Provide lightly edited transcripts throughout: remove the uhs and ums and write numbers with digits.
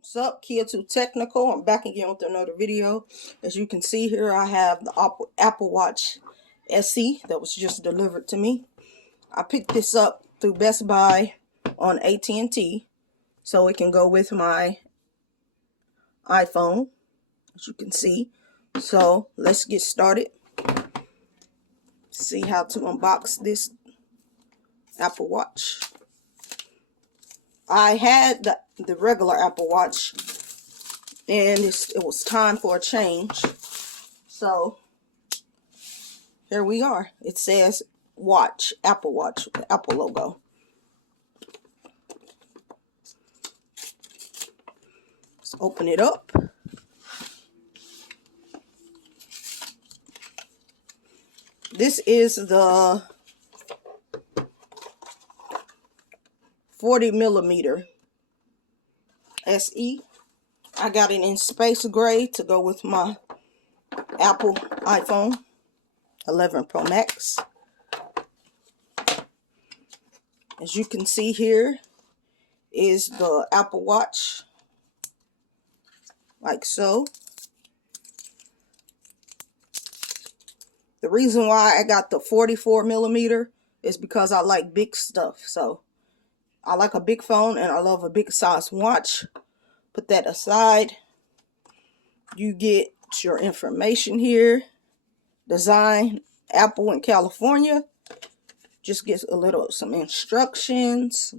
What's up, Kia2 Technical? I'm back again with another video. As you can see here, I have the Apple Watch SE that was just delivered to me. I picked this up through Best Buy on AT&T, so it can go with my iPhone, as you can see. So let's get started. See how to unbox this Apple Watch. I had the regular Apple Watch, and it was time for a change. So here we are. It says Watch, Apple Watch, with the Apple logo. Let's open it up. This is the 40mm SE. I got it in space gray to go with my Apple iPhone 11 Pro Max. As you can see here is the Apple Watch, like so. The reason why I got the 44mm is because I like big stuff. So I like a big phone and I love a big size watch. Put that aside. You get your information here. Design Apple in California. Just gets some instructions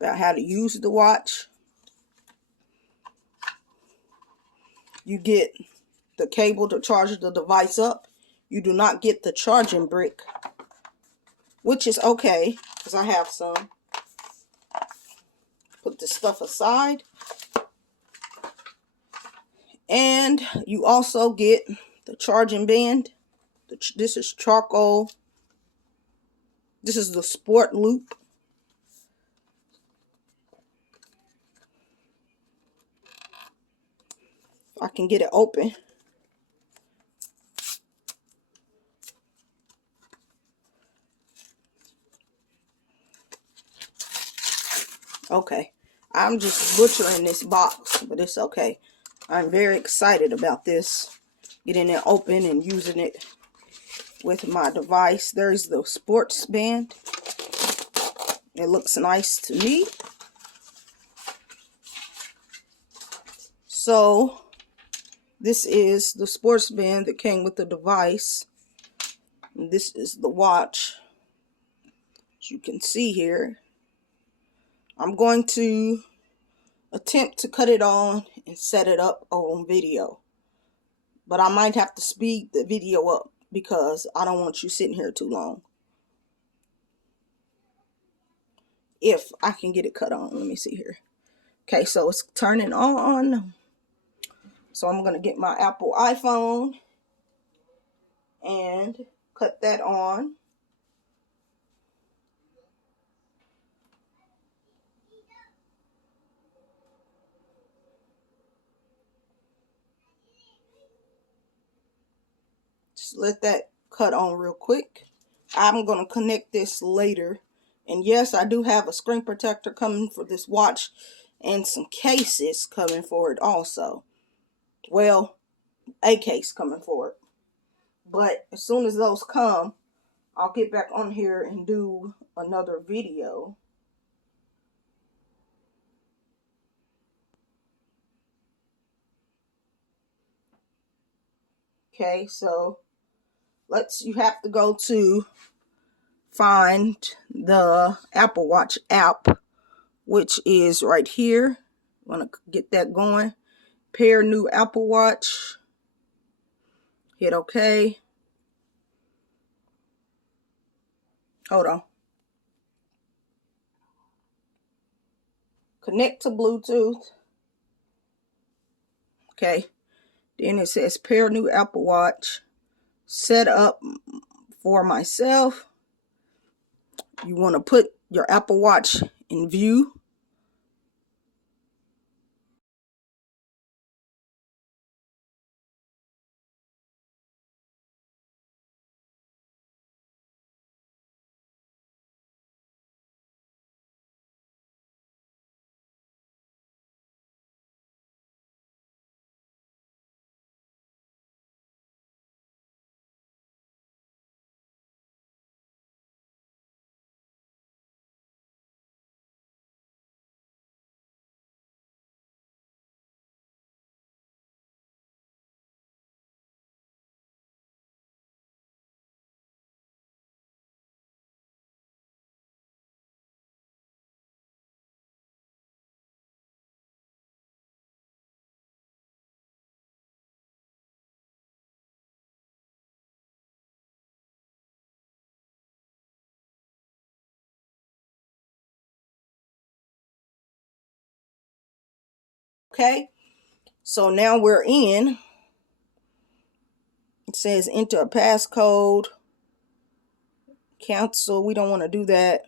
about how to use the watch. You get the cable to charge the device up. You do not get the charging brick, which is okay because I have some. Put this stuff aside. And you also get the charging band. This is charcoal. This is the Sport Loop. I can get it open. Okay, I'm just butchering this box, but it's okay. I'm very excited about this. Getting it open and using it with my device. There's the sports band. It looks nice to me. So this is the sports band that came with the device. And this is the watch. As you can see here, I'm going to attempt to cut it on and set it up on video. But I might have to speed the video up because I don't want you sitting here too long. If I can get it cut on. Let me see here. Okay, so it's turning on. So I'm going to get my Apple iPhone and cut that on. Just let that cut on real quick. I'm going to connect this later. And yes, I do have a screen protector coming for this watch and some cases coming for it also. Well, a case coming for it. But as soon as those come, I'll get back on here and do another video. Okay, so you have to go to find the Apple Watch app, which is right here. Want to get that going. Pair new Apple Watch. Hit OK. Hold on. Connect to Bluetooth. Okay. Then it says pair new Apple Watch. Set up for myself. You want to put your Apple Watch in view. Okay, so now we're in. It says enter a passcode. Cancel. We don't want to do that.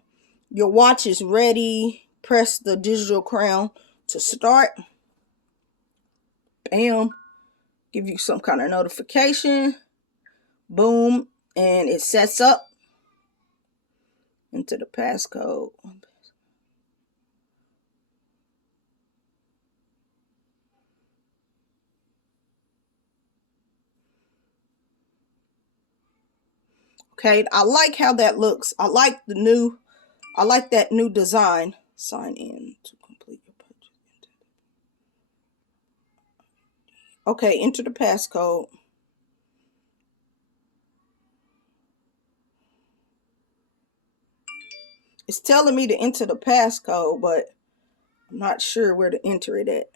Your watch is ready. Press the digital crown to start. Bam. Give you some kind of notification. Boom. And it sets up. Enter the passcode. Okay, I like how that looks. I like that new design. Sign in to complete your purchase. Okay, enter the passcode. It's telling me to enter the passcode, but I'm not sure where to enter it at.